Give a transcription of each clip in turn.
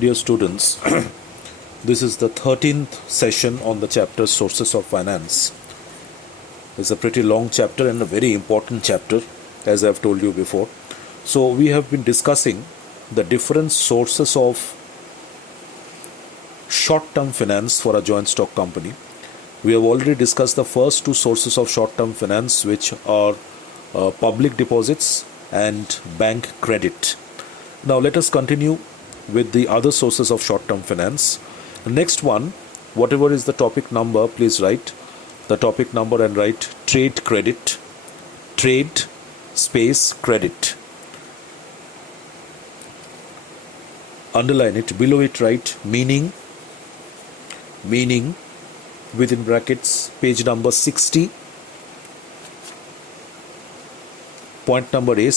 Dear students, this is the 13th session on the chapter Sources of Finance. It's a pretty long chapter and a very important chapter, as I've told you before. So we have been discussing the different sources of short-term finance for a joint stock company. We have already discussed the first two sources of short-term finance, which are public deposits and bank credit. Now let us continue with the other sources of short-term finance. The next one, whatever is the topic number, please write the topic number and write trade credit, trade space credit. Underline it, below it write meaning within brackets, page number 60. Point number A, give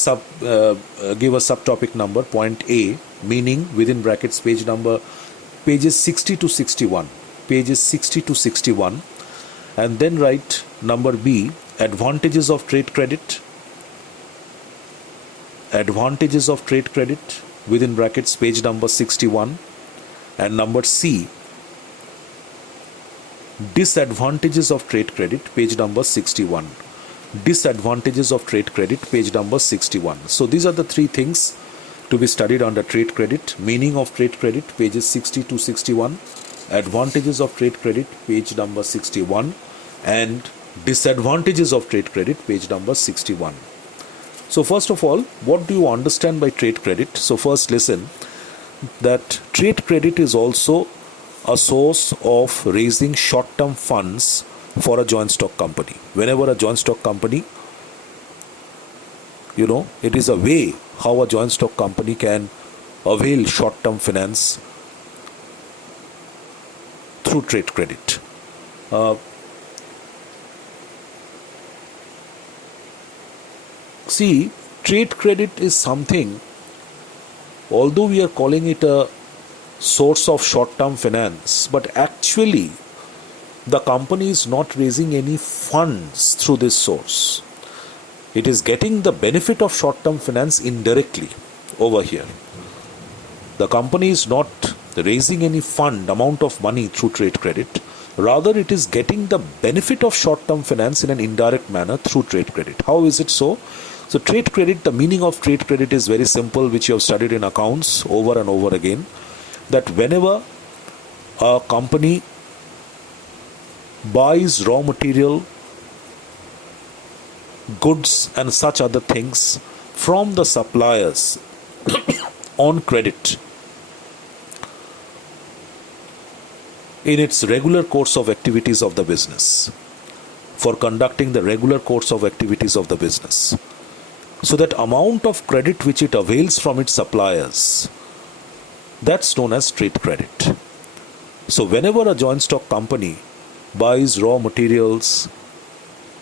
a subtopic number, point A, meaning within brackets, pages 60 to 61, pages 60 to 61, and then write number B, advantages of trade credit, within brackets, page number 61, and number C, disadvantages of trade credit, page number 61. Disadvantages of trade credit, page number 61. So these are the three things to be studied under trade credit. Meaning of trade credit, pages 60 to 61. Advantages of trade credit, page number 61. And disadvantages of trade credit, page number 61. So first of all, what do you understand by trade credit? So first listen, that trade credit is also a source of raising short-term funds for a joint stock company. Whenever a joint stock company, it is a way how a joint stock company can avail short-term finance through trade credit. See, trade credit is something, although we are calling it a source of short-term finance, but actually the company is not raising any funds through this source. It is getting the benefit of short-term finance indirectly over here. The company is not raising any amount of money through trade credit. Rather, it is getting the benefit of short-term finance in an indirect manner through trade credit. How is it so? So trade credit, the meaning of trade credit is very simple, which you have studied in accounts over and over again. That whenever a company buys raw material, goods and such other things from the suppliers on credit in its regular course of activities of the business, for conducting the regular course of activities of the business. So that amount of credit which it avails from its suppliers, that's known as trade credit. So whenever a joint stock company buys raw materials,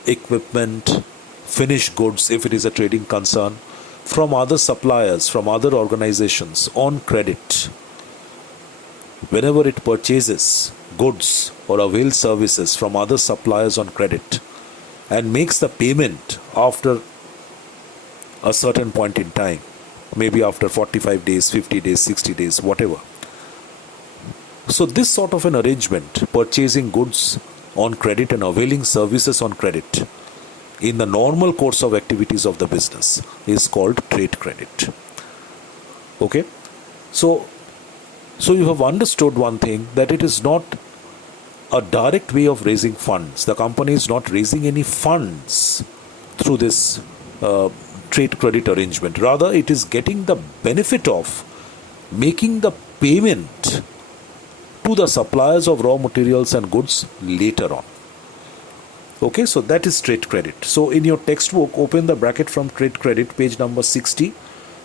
equipment, finished goods, if it is a trading concern, from other suppliers, from other organizations on credit, whenever it purchases goods or avails services from other suppliers on credit and makes the payment after a certain point in time, maybe after 45 days, 50 days, 60 days, whatever. So this sort of an arrangement, purchasing goods on credit and availing services on credit in the normal course of activities of the business, is called trade credit. Okay? So you have understood one thing, that it is not a direct way of raising funds. The company is not raising any funds through this trade credit arrangement. Rather, it is getting the benefit of making the payment to the suppliers of raw materials and goods later on. Okay, so that is trade credit. So in your textbook, open the bracket from trade credit, page number 60,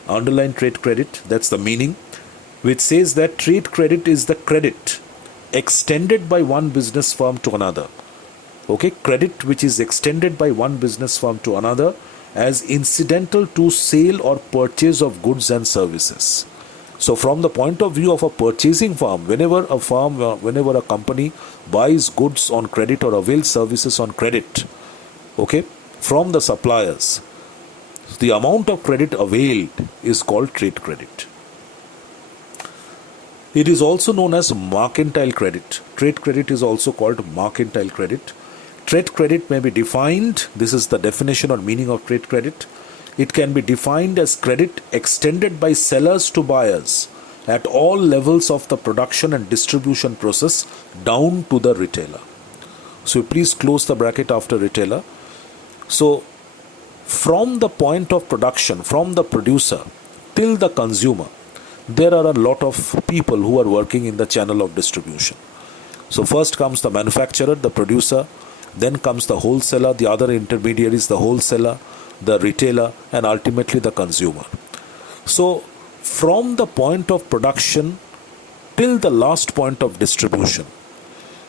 underline trade credit, that's the meaning, which says that trade credit is the credit extended by one business firm to another. Okay, credit which is extended by one business firm to another as incidental to sale or purchase of goods and services. So from the point of view of a purchasing firm, whenever a company buys goods on credit or avails services on credit, okay, from the suppliers, the amount of credit availed is called trade credit. It is also known as mercantile credit. Trade credit is also called mercantile credit. Trade credit may be defined, this is the definition or meaning of trade credit. It can be defined as credit extended by sellers to buyers at all levels of the production and distribution process down to the retailer. So please close the bracket after retailer. So from the point of production, from the producer till the consumer, there are a lot of people who are working in the channel of distribution. So first comes the manufacturer, the producer, then comes the wholesaler, the other intermediaries, the wholesaler, the retailer, and ultimately the consumer. So from the point of production till the last point of distribution,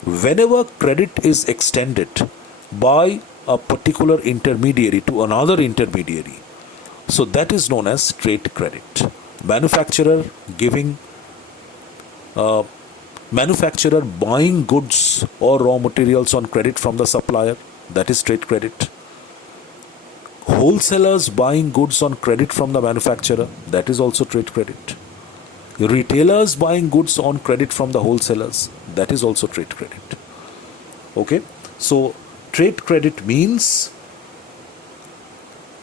whenever credit is extended by a particular intermediary to another intermediary, so that is known as trade credit. Manufacturer buying goods or raw materials on credit from the supplier, that is trade credit. Wholesalers buying goods on credit from the manufacturer, that is also trade credit. Retailers buying goods on credit from the wholesalers, that is also trade credit. Okay, so trade credit means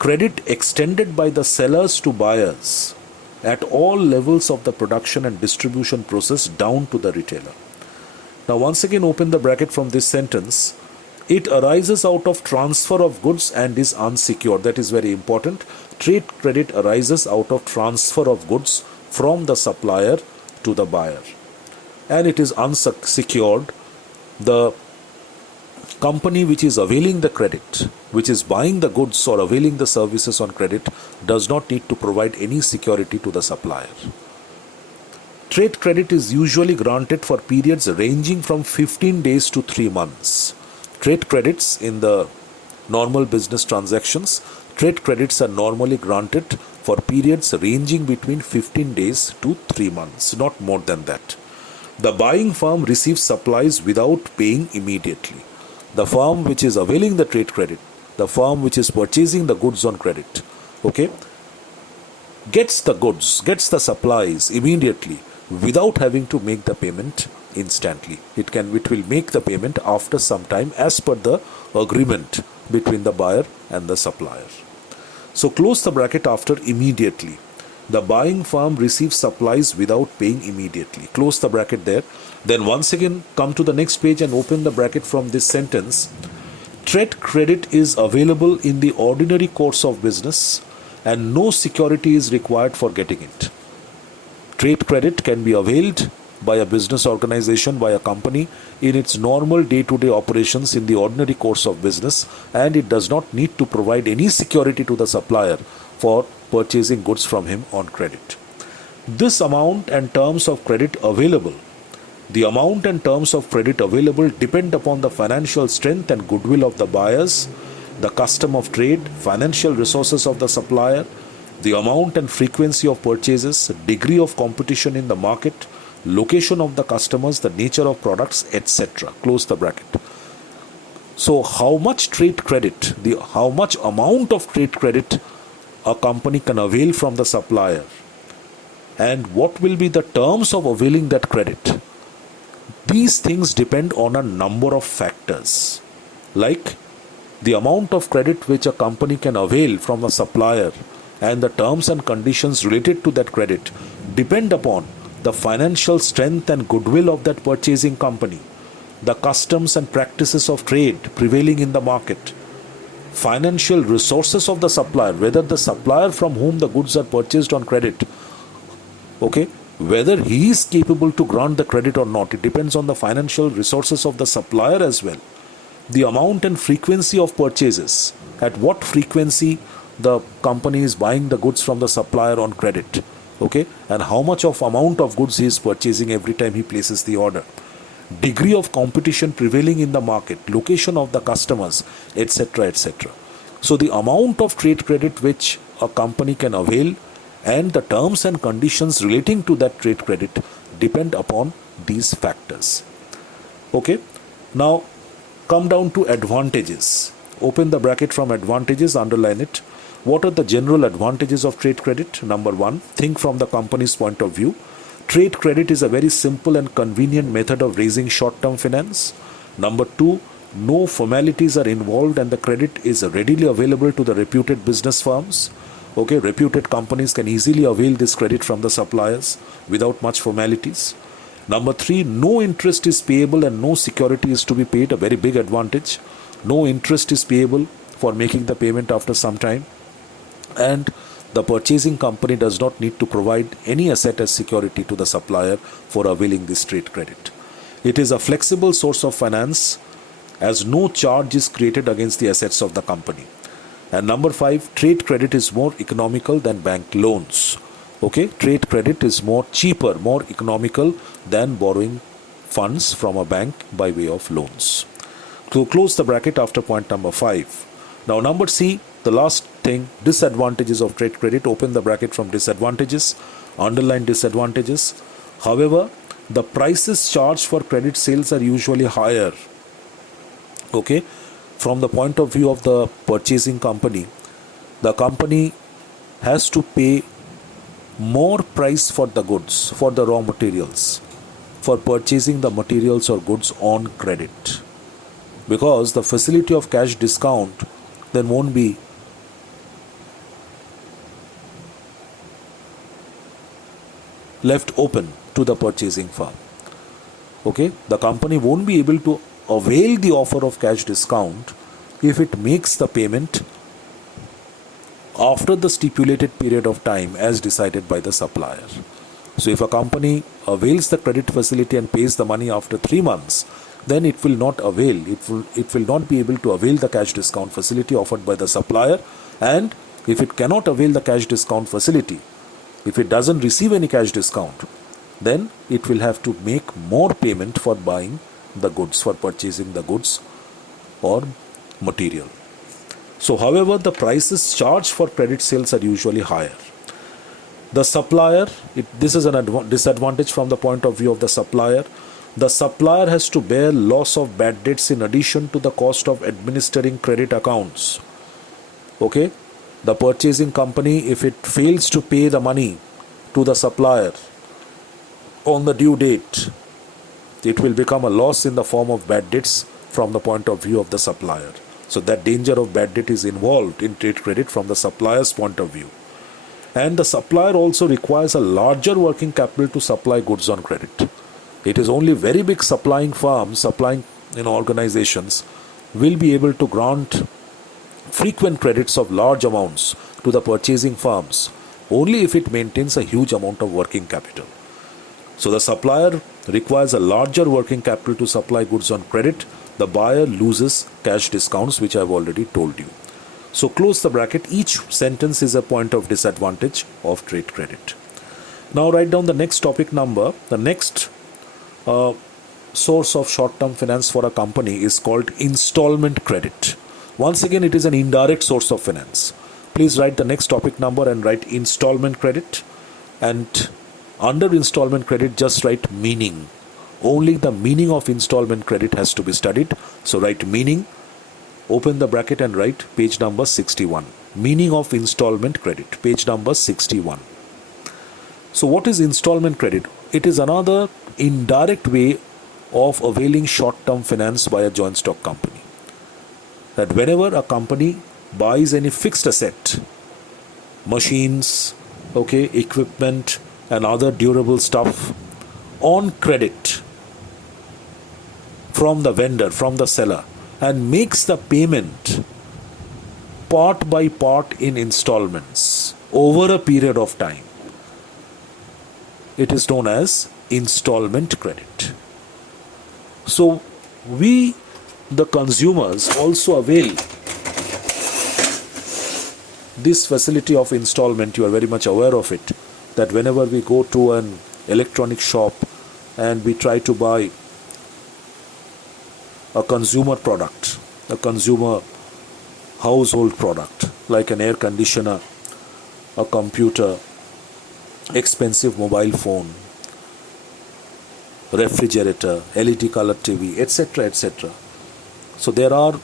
credit extended by the sellers to buyers at all levels of the production and distribution process down to the retailer. Now once again open the bracket from this sentence. It arises out of transfer of goods and is unsecured. That is very important. Trade credit arises out of transfer of goods from the supplier to the buyer. And it is unsecured. The company which is availing the credit, which is buying the goods or availing the services on credit, does not need to provide any security to the supplier. Trade credit is usually granted for periods ranging from 15 days to 3 months. Trade credits in the normal business transactions, trade credits are normally granted for periods ranging between 15 days to 3 months, not more than that. The buying firm receives supplies without paying immediately. The firm which is availing the trade credit, the firm which is purchasing the goods on credit, okay, gets the goods, gets the supplies immediately without having to make the payment instantly. It will make the payment after some time as per the agreement between the buyer and the supplier. So close the bracket after immediately. The buying firm receives supplies without paying immediately. Close the bracket there. Then once again come to the next page and open the bracket from this sentence. Trade credit is available in the ordinary course of business and no security is required for getting it. Trade credit can be availed by a business organization, by a company in its normal day-to-day operations in the ordinary course of business, and it does not need to provide any security to the supplier for purchasing goods from him on credit. This amount and terms of credit available, the amount and terms of credit available depend upon the financial strength and goodwill of the buyers, the custom of trade, financial resources of the supplier, the amount and frequency of purchases, degree of competition in the market, location of the customers, the nature of products, etc. Close the bracket. So how much trade credit, how much amount of trade credit a company can avail from the supplier, and what will be the terms of availing that credit? These things depend on a number of factors, like the amount of credit which a company can avail from a supplier and the terms and conditions related to that credit depend upon the financial strength and goodwill of that purchasing company, the customs and practices of trade prevailing in the market, financial resources of the supplier, whether the supplier from whom the goods are purchased on credit, okay, whether he is capable to grant the credit or not. It depends on the financial resources of the supplier as well. The amount and frequency of purchases, at what frequency the company is buying the goods from the supplier on credit, okay, and how much of amount of goods he is purchasing every time he places the order, degree of competition prevailing in the market, location of the customers, etc., etc. So the amount of trade credit which a company can avail and the terms and conditions relating to that trade credit depend upon these factors. Okay, now come down to advantages. Open the bracket from advantages, underline it. What are the general advantages of trade credit? Number one, think from the company's point of view. trade credit is a very simple and convenient method of raising short-term finance. Number two, no formalities are involved and the credit is readily available to the reputed business firms. Okay, reputed companies can easily avail this credit from the suppliers without much formalities. Number three, no interest is payable and no security is to be paid, a very big advantage. No interest is payable for making the payment after some time. And the purchasing company does not need to provide any asset as security to the supplier for availing this trade credit. It is a flexible source of finance as no charge is created against the assets of the company. And number five, trade credit is more economical than bank loans. Okay, trade credit is more cheaper, more economical than borrowing funds from a bank by way of loans. To close the bracket after point number 5. Now number C, the last thing, disadvantages of trade credit. Open the bracket from disadvantages, underline disadvantages. However, the prices charged for credit sales are usually higher. Okay, from the point of view of the purchasing company, the company has to pay more price for the goods, for the raw materials, for purchasing the materials or goods on credit, because the facility of cash discount then won't be left open to the purchasing firm. Okay, the company won't be able to avail the offer of cash discount if it makes the payment after the stipulated period of time as decided by the supplier. So if a company avails the credit facility and pays the money after 3 months, then it will not avail, it will not be able to avail the cash discount facility offered by the supplier. And if it cannot avail the cash discount facility, if it doesn't receive any cash discount, then it will have to make more payment for buying the goods, for purchasing the goods or material. So however, the prices charged for credit sales are usually higher. The supplier, this is an disadvantage from the point of view of the supplier. The supplier has to bear loss of bad debts in addition to the cost of administering credit accounts. Okay, the purchasing company, if it fails to pay the money to the supplier on the due date, it will become a loss in the form of bad debts from the point of view of the supplier. So that danger of bad debt is involved in trade credit from the supplier's point of view. And the supplier also requires a larger working capital to supply goods on credit. It is only very big supplying firms, supplying organizations will be able to grant frequent credits of large amounts to the purchasing firms only if it maintains a huge amount of working capital. So the supplier requires a larger working capital to supply goods on credit. The buyer loses cash discounts, which I have already told you. So close the bracket. Each sentence is a point of disadvantage of trade credit. Now write down the next topic number. The next source of short-term finance for a company is called installment credit. Once again, it is an indirect source of finance. Please write the next topic number and write installment credit. And under installment credit, just write meaning. Only the meaning of installment credit has to be studied. So write meaning, open the bracket and write page number 61. Meaning of installment credit, page number 61. So what is installment credit? It is another indirect way of availing short-term finance by a joint stock company. That whenever a company buys any fixed asset, machines, okay, equipment and other durable stuff on credit from the vendor, from the seller, and makes the payment part by part in installments over a period of time, it is known as installment credit. So we, the consumers, also avail this facility of installment. You are very much aware of it, that whenever we go to an electronic shop and we try to buy a consumer product, a consumer household product like an air conditioner, a computer, expensive mobile phone, refrigerator, LED color TV, etc., etc. So there are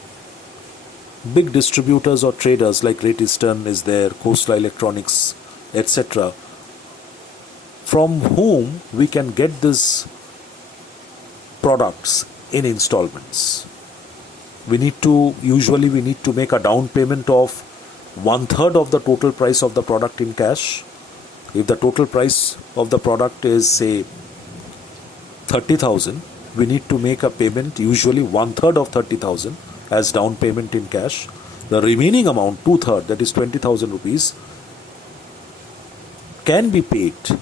big distributors or traders like Great Eastern is there, Khosla Electronics, etc. from whom we can get these products in installments. We need to make a down payment of 1/3 of the total price of the product in cash. If the total price of the product is, say, 30,000, we need to make a payment, usually 1/3 of 30,000 as down payment in cash. The remaining amount, 2/3, that is 20,000 rupees, can be paid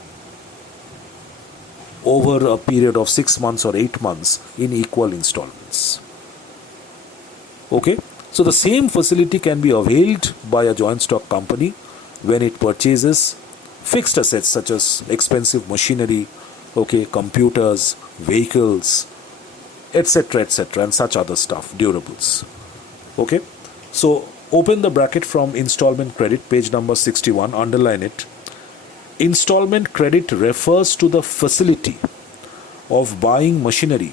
over a period of 6 months or 8 months in equal installments. Okay, so the same facility can be availed by a joint stock company when it purchases fixed assets such as expensive machinery, okay, computers, vehicles, etc., etc., and such other stuff, durables. Okay, so open the bracket from installment credit, page number 61, underline it. Installment credit refers to the facility of buying machinery,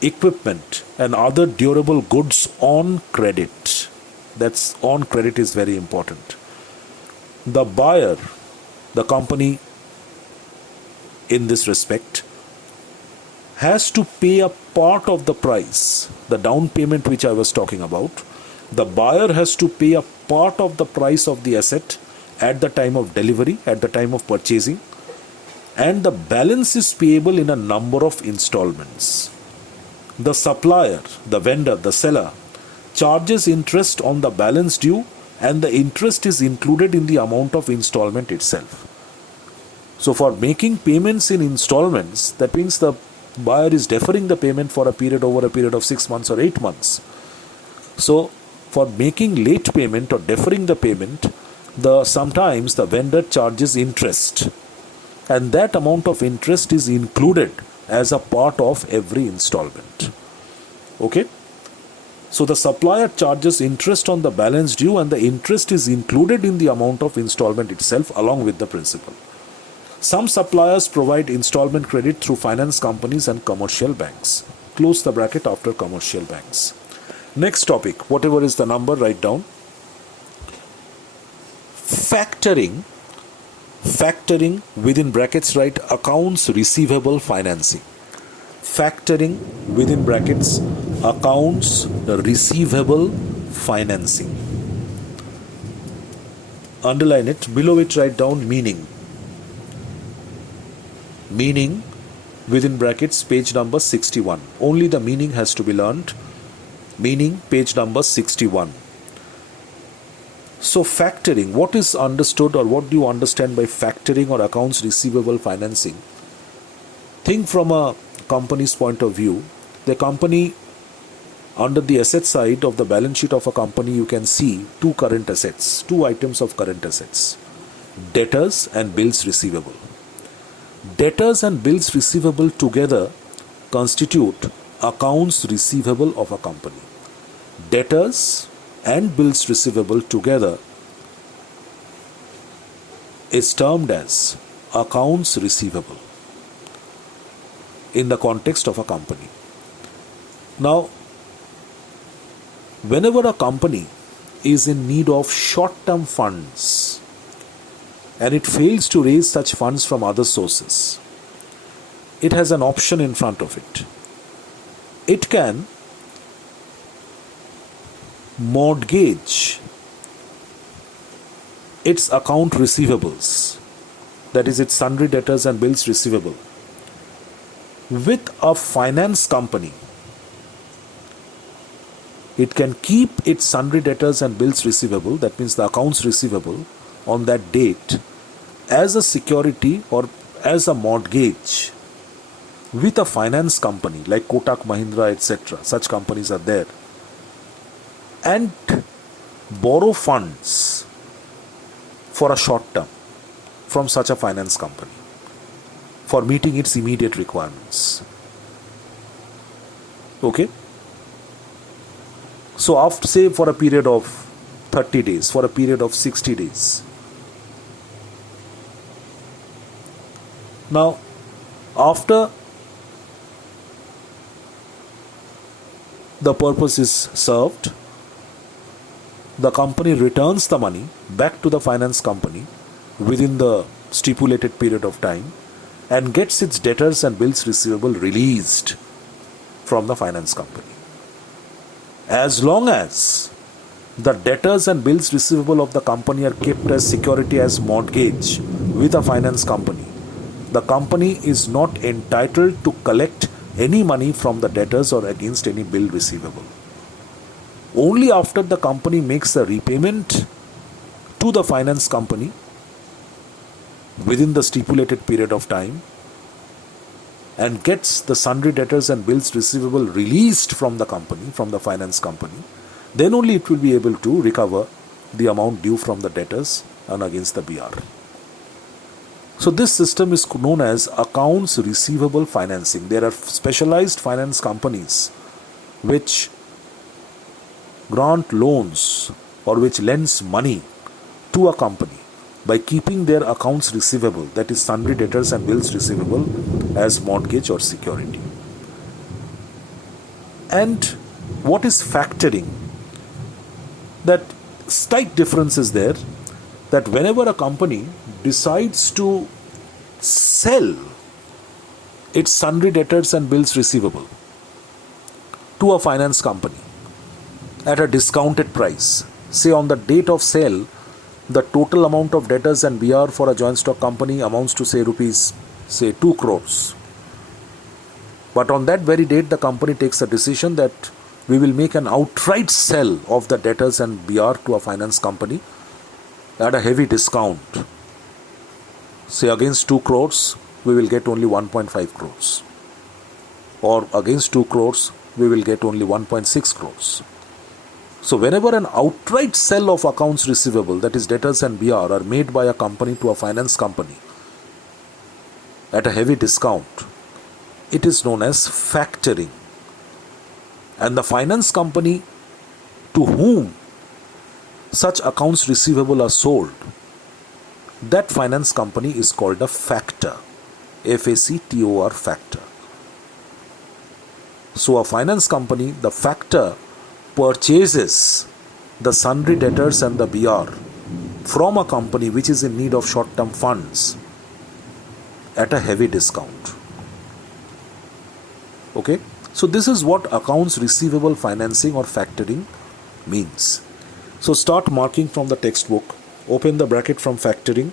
equipment, and other durable goods on credit. That's on credit is very important. The buyer, the company in this respect, has to pay a part of the price, the down payment which I was talking about. The buyer has to pay a part of the price of the asset at the time of delivery, at the time of purchasing, and the balance is payable in a number of installments. The supplier, the vendor, the seller charges interest on the balance due, and the interest is included in the amount of installment itself. So for making payments in installments, that means the buyer is deferring the payment for a period over a period of 6 months or 8 months. So for making late payment or deferring the payment, sometimes the vendor charges interest, and that amount of interest is included as a part of every installment. Okay, so the supplier charges interest on the balance due, and the interest is included in the amount of installment itself along with the principal. Some suppliers provide installment credit through finance companies and commercial banks. Close the bracket after commercial banks. Next topic, whatever is the number, write down. Factoring, within brackets write accounts receivable financing. Factoring, within brackets, accounts receivable financing. Underline it. Below it write down meaning. Meaning, within brackets, page number 61. Only the meaning has to be learned. Meaning, page number 61. So factoring, what is understood, or what do you understand by factoring or accounts receivable financing? Think from a company's point of view. The company, under the asset side of the balance sheet of a company, you can see two current assets, two items of current assets: debtors and bills receivable. Debtors and bills receivable together constitute accounts receivable of a company. Debtors and bills receivable together is termed as accounts receivable in the context of a company. Now, whenever a company is in need of short-term funds and it fails to raise such funds from other sources, it has an option in front of it. It can mortgage its account receivables, that is its sundry debtors and bills receivable, with a finance company. It can keep its sundry debtors and bills receivable, that means the accounts receivable, on that date as a security or as a mortgage with a finance company like Kotak Mahindra, etc. Such companies are there, and borrow funds for a short term from such a finance company for meeting its immediate requirements. Okay? So after, say, for a period of 30 days, for a period of 60 days. Now, after the purpose is served, the company returns the money back to the finance company within the stipulated period of time and gets its debtors and bills receivable released from the finance company. As long as the debtors and bills receivable of the company are kept as security as mortgage with a finance company, the company is not entitled to collect any money from the debtors or against any bill receivable. Only after the company makes a repayment to the finance company within the stipulated period of time and gets the sundry debtors and bills receivable released from the company, from the finance company, then only it will be able to recover the amount due from the debtors and against the BR. So this system is known as accounts receivable financing. There are specialized finance companies which grant loans or which lends money to a company by keeping their accounts receivable, that is sundry debtors and bills receivable, as mortgage or security. And what is factoring? That slight difference is there, that whenever a company decides to sell its sundry debtors and bills receivable to a finance company at a discounted price, say on the date of sale, the total amount of debtors and BR for a joint stock company amounts to say rupees 2 crores. But on that very date, the company takes a decision that we will make an outright sell of the debtors and BR to a finance company at a heavy discount. Say against 2 crores, we will get only 1.5 crores. Or against 2 crores, we will get only 1.6 crores. So whenever an outright sell of accounts receivable, that is debtors and BR, are made by a company to a finance company at a heavy discount, it is known as factoring. And the finance company to whom such accounts receivable are sold, that finance company is called a factor. F-A-C-T-O-R, factor. So a finance company, the factor, purchases the sundry debtors and the BR from a company which is in need of short-term funds at a heavy discount. Okay? So this is what accounts receivable financing or factoring means. So start marking from the textbook. Open the bracket from factoring.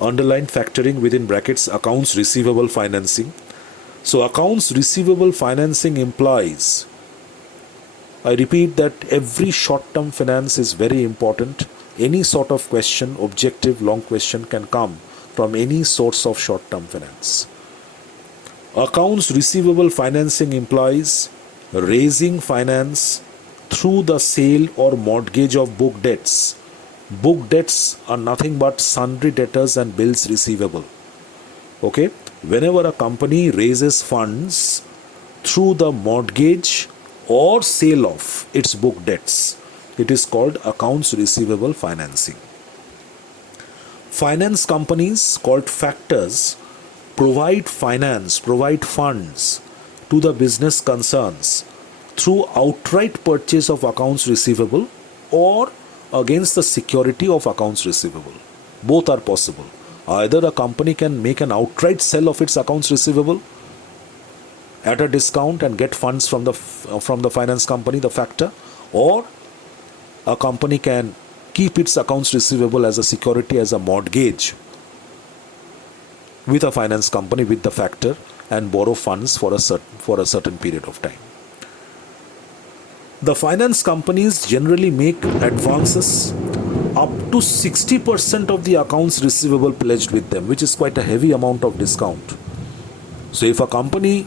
Underline factoring within brackets accounts receivable financing. So accounts receivable financing implies, I repeat that every short-term finance is very important. Any sort of question, objective, long question can come from any source of short-term finance. Accounts receivable financing implies raising finance through the sale or mortgage of book debts. Book debts are nothing but sundry debtors and bills receivable. Okay? Whenever a company raises funds through the mortgage or sale of its book debts, it is called accounts receivable financing. Finance companies called factors provide funds to the business concerns through outright purchase of accounts receivable or against the security of accounts receivable. Both are possible. Either a company can make an outright sell of its accounts receivable at a discount and get funds from the finance company, the factor, or a company can keep its accounts receivable as a security, as a mortgage with a finance company, with the factor, and borrow funds for a certain period of time. The finance companies generally make advances up to 60% of the accounts receivable pledged with them, which is quite a heavy amount of discount. So if a company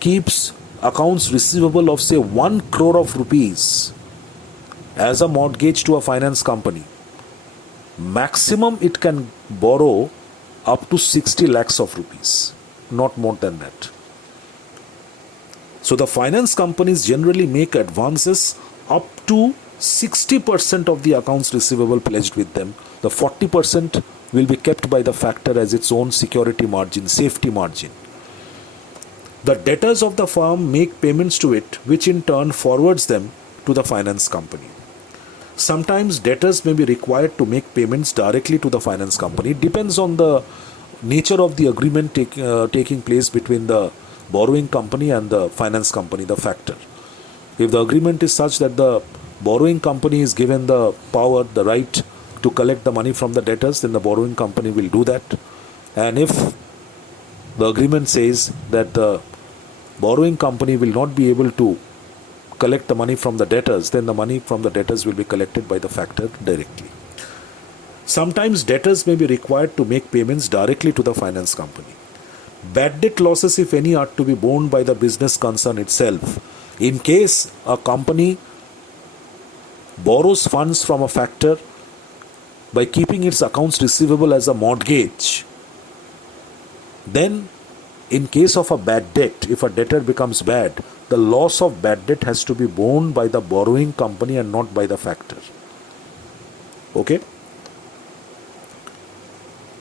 keeps accounts receivable of say 1 crore of rupees as a mortgage to a finance company, maximum it can borrow up to 60 lakhs of rupees, not more than that. So the finance companies generally make advances up to 60% of the accounts receivable pledged with them. The 40% will be kept by the factor as its own security margin, safety margin. The debtors of the firm make payments to it, which in turn forwards them to the finance company. Sometimes debtors may be required to make payments directly to the finance company. It depends on the nature of the agreement taking place between the borrowing company and the finance company, the factor. If the agreement is such that the borrowing company is given the power, the right to collect the money from the debtors, then the borrowing company will do that. And if the agreement says that the borrowing company will not be able to collect the money from the debtors, then the money from the debtors will be collected by the factor directly. Sometimes debtors may be required to make payments directly to the finance company. Bad debt losses, if any, are to be borne by the business concern itself. In case a company borrows funds from a factor by keeping its accounts receivable as a mortgage, then in case of a bad debt, if a debtor becomes bad, the loss of bad debt has to be borne by the borrowing company and not by the factor. Okay?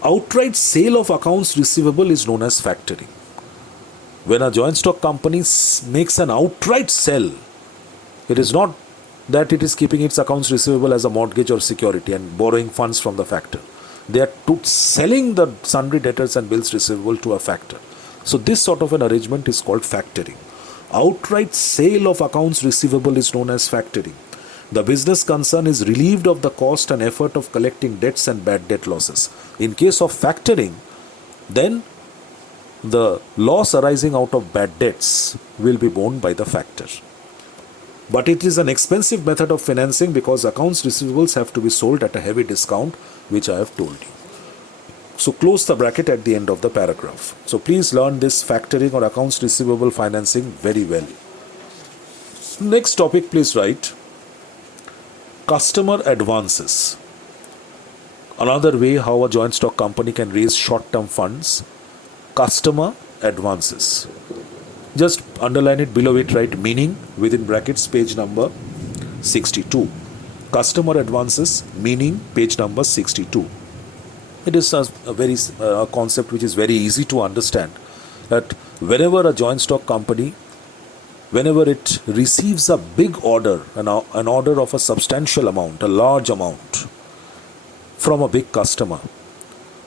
Outright sale of accounts receivable is known as factoring. When a joint stock company makes an outright sell, it is not that it is keeping its accounts receivable as a mortgage or security and borrowing funds from the factor. They are selling the sundry debtors and bills receivable to a factor. So this sort of an arrangement is called factoring. Outright sale of accounts receivable is known as factoring. The business concern is relieved of the cost and effort of collecting debts and bad debt losses. In case of factoring, then the loss arising out of bad debts will be borne by the factor. But it is an expensive method of financing because accounts receivables have to be sold at a heavy discount, which I have told you. So close the bracket at the end of the paragraph. So please learn this factoring or accounts receivable financing very well. Next topic, please write customer advances. Another way how a joint stock company can raise short-term funds. Customer advances. Just underline it below it, write meaning within brackets, page number 62. Customer advances, meaning, page number 62. It is a concept which is very easy to understand, that whenever a joint stock company, whenever it receives a big order, an order of a substantial amount, a large amount from a big customer,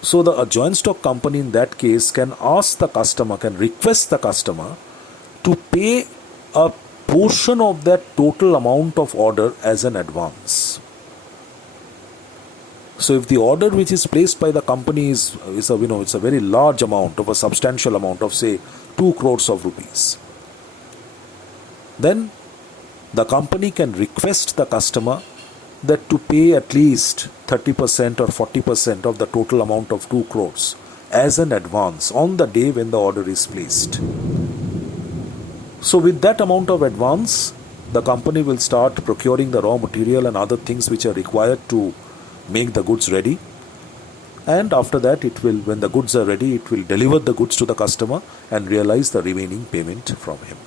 so a joint stock company in that case can ask the customer, can request the customer to pay a portion of that total amount of order as an advance. So if the order which is placed by the company is a very large amount, of a substantial amount of say 2 crores of rupees, then the company can request the customer that to pay at least 30% or 40% of the total amount of 2 crores as an advance on the day when the order is placed. So with that amount of advance, the company will start procuring the raw material and other things which are required to make the goods ready. And after that, when the goods are ready, it will deliver the goods to the customer and realize the remaining payment from him.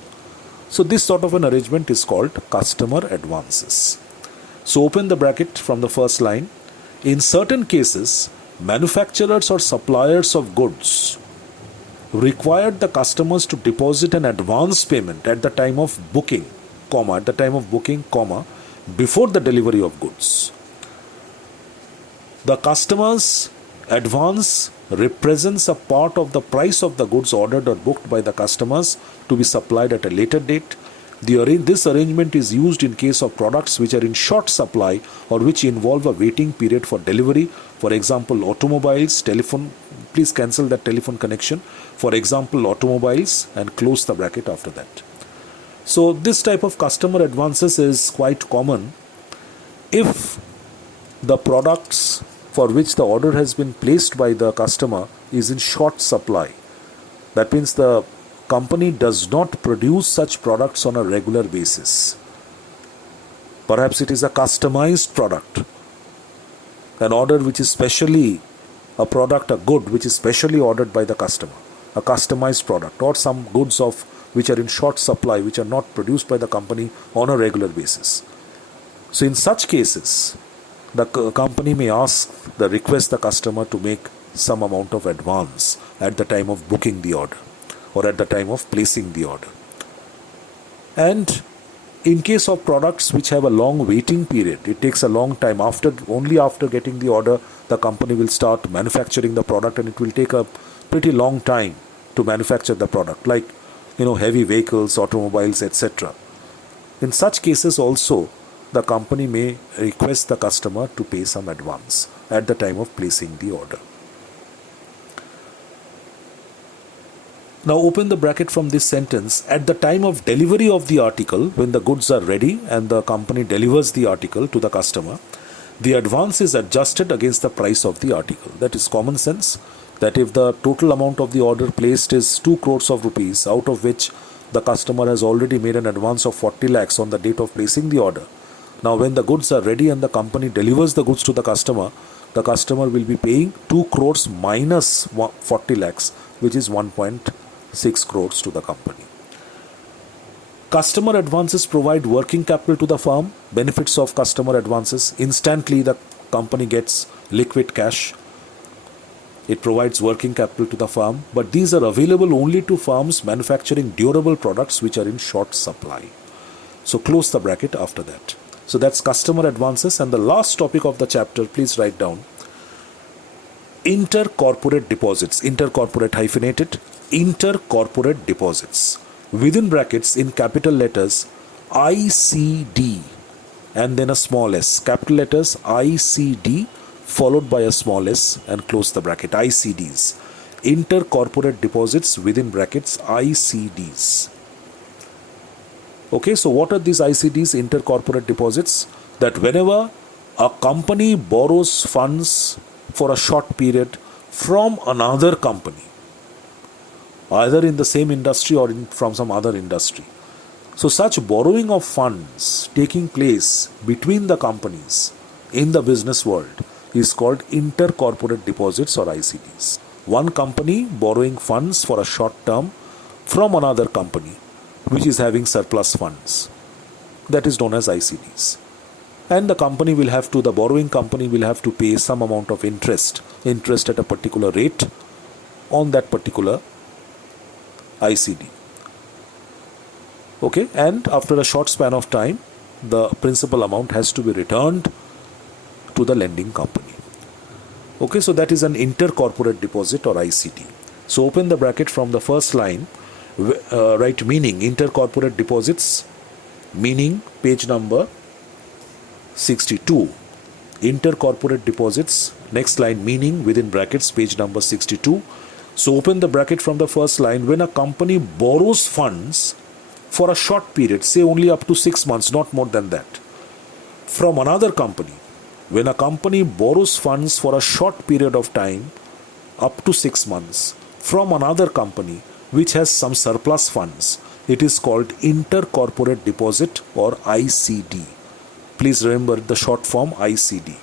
So this sort of an arrangement is called customer advances. So open the bracket from the first line. In certain cases, manufacturers or suppliers of goods required the customers to deposit an advance payment at the time of booking, before the delivery of goods. The customer's advance represents a part of the price of the goods ordered or booked by the customers to be supplied at a later date. This arrangement is used in case of products which are in short supply or which involve a waiting period for delivery. For example, automobiles, telephone. Please cancel that telephone connection. For example, automobiles, and close the bracket after that. So this type of customer advances is quite common if the products for which the order has been placed by the customer is in short supply. That means the company does not produce such products on a regular basis. Perhaps it is a customized product, an order which is specially a good which is specially ordered by the customer, a customized product, or some goods which are in short supply, which are not produced by the company on a regular basis. So in such cases, the company may request the customer to make some amount of advance at the time of booking the order or at the time of placing the order. And In case of products which have a long waiting period, it takes a long time. Only after getting the order, the company will start manufacturing the product, and it will take a pretty long time to manufacture the product, like heavy vehicles, automobiles, etc. In such cases also, the company may request the customer to pay some advance at the time of placing the order. Now open the bracket from this sentence. At the time of delivery of the article, when the goods are ready and the company delivers the article to the customer, the advance is adjusted against the price of the article. That is common sense, that if the total amount of the order placed is 2 crores of rupees, out of which the customer has already made an advance of 40 lakhs on the date of placing the order. Now when the goods are ready and the company delivers the goods to the customer will be paying 2 crores minus 40 lakhs, which is 1.6 crores to the company. Customer advances provide working capital to the firm. Benefits of customer advances: instantly the company gets liquid cash. It provides working capital to the firm, but these are available only to firms manufacturing durable products which are in short supply. So close the bracket after that. So that's customer advances. And the last topic of the chapter, please write down: intercorporate deposits. Intercorporate hyphenated. Intercorporate deposits. Within brackets, in capital letters, ICD and then a small s. Capital letters ICD followed by a small s and close the bracket. ICDs. Intercorporate deposits within brackets ICDs. Okay, so what are these ICDs, intercorporate deposits? That whenever a company borrows funds for a short period from another company, either in the same industry or from some other industry. So such borrowing of funds taking place between the companies in the business world is called intercorporate deposits or ICDs. One company borrowing funds for a short term from another company which is having surplus funds. That is known as ICDs. And the borrowing company will have to pay some amount of interest at a particular rate on that particular ICD. Okay, and after a short span of time, the principal amount has to be returned to the lending company. Okay, so that is an intercorporate deposit or ICD. So open the bracket from the first line, write meaning, intercorporate deposits, meaning, page number 62. Intercorporate deposits, next line, meaning, within brackets, page number 62. So open the bracket from the first line. When a company borrows funds for a short period, say only up to 6 months, not more than that, from another company, when a company borrows funds for a short period of time, up to 6 months, from another company which has some surplus funds, it is called intercorporate deposit or ICD. Please remember the short form ICD.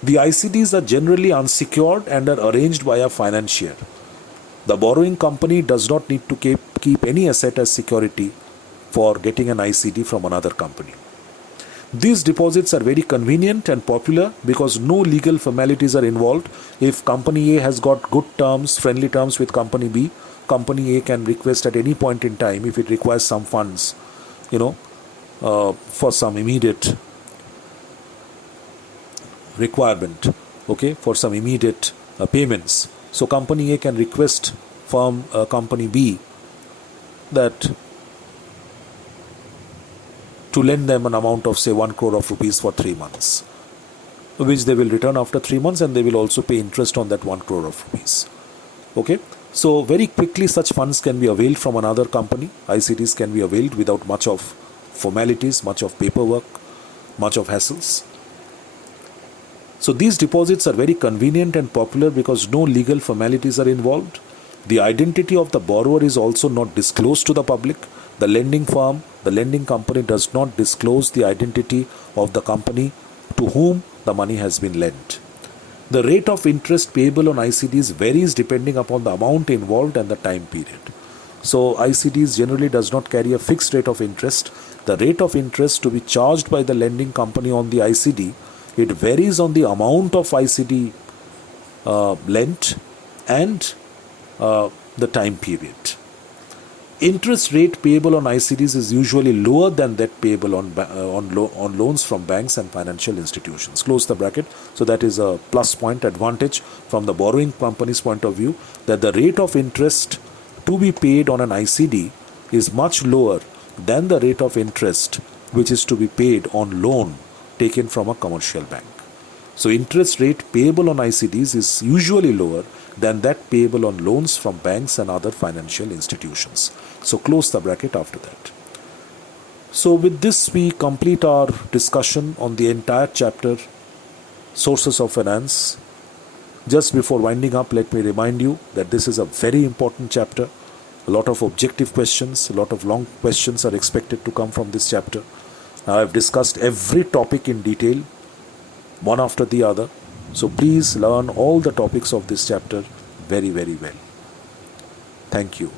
The ICDs are generally unsecured and are arranged by a financier. The borrowing company does not need to keep any asset as security for getting an ICD from another company. These deposits are very convenient and popular because no legal formalities are involved. If company A has got good terms, friendly terms with company B, company A can request at any point in time if it requires some funds, for some immediate requirement, okay, for some immediate payments. So company A can request from company B that to lend them an amount of say 1 crore of rupees for 3 months, which they will return after 3 months, and they will also pay interest on that 1 crore of rupees. Okay, so very quickly such funds can be availed from another company. ICDs can be availed without much of formalities, much of paperwork, much of hassles. So these deposits are very convenient and popular because no legal formalities are involved. The identity of the borrower is also not disclosed to the public. The lending firm, the lending company does not disclose the identity of the company to whom the money has been lent. The rate of interest payable on ICDs varies depending upon the amount involved and the time period. So ICDs generally does not carry a fixed rate of interest. The rate of interest to be charged by the lending company on the ICD, it varies on the amount of ICD lent and the time period. interest rate payable on ICDs is usually lower than that payable on loans from banks and financial institutions. Close the bracket. So that is a plus point advantage from the borrowing company's point of view, that the rate of interest to be paid on an ICD is much lower than the rate of interest which is to be paid on loan taken from a commercial bank. So interest rate payable on ICDs is usually lower than that payable on loans from banks and other financial institutions. So close the bracket after that. So with this we complete our discussion on the entire chapter, Sources of Finance. Just before winding up, let me remind you that this is a very important chapter. A lot of objective questions, a lot of long questions are expected to come from this chapter. Now I have discussed every topic in detail, one after the other. So please learn all the topics of this chapter very, very well. Thank you.